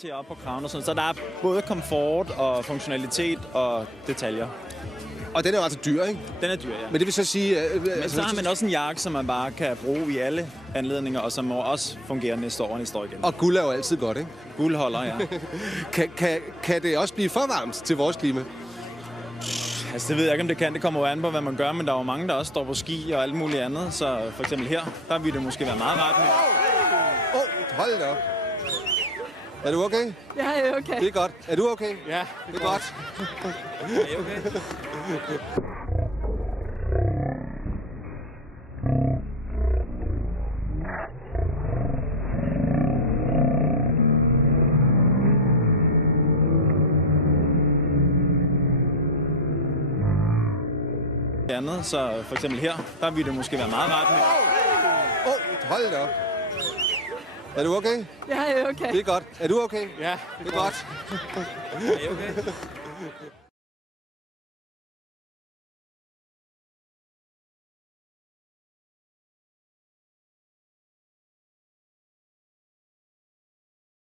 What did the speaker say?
Til op på kraven og sådan, så der er både komfort og funktionalitet og detaljer. Og den er jo altså dyr, ikke? Den er dyr, ja. Men det vil så sige... Men så har man også en jakke, som man bare kan bruge i alle anledninger, og som må også fungere næste år, når det står igen. Og guld er jo altid godt, ikke? Guld holder, ja. Kan det også blive for varmt til vores klima? Altså, det ved jeg ikke, om det kan. Det kommer jo an på, hvad man gør, men der er jo mange, der også står på ski og alt muligt andet. Så for eksempel her, der vil det måske være meget rart med. Hold da op. Er du okay? Ja, jeg er okay. Det er godt. Er du okay? Ja, det er godt. Er I okay? Andet, så for eksempel her, der vil det måske være meget rart med. Hold da op. Er du okay? Ja, jeg er okay. Det er godt. Er du okay? Ja, det er godt. Er I okay?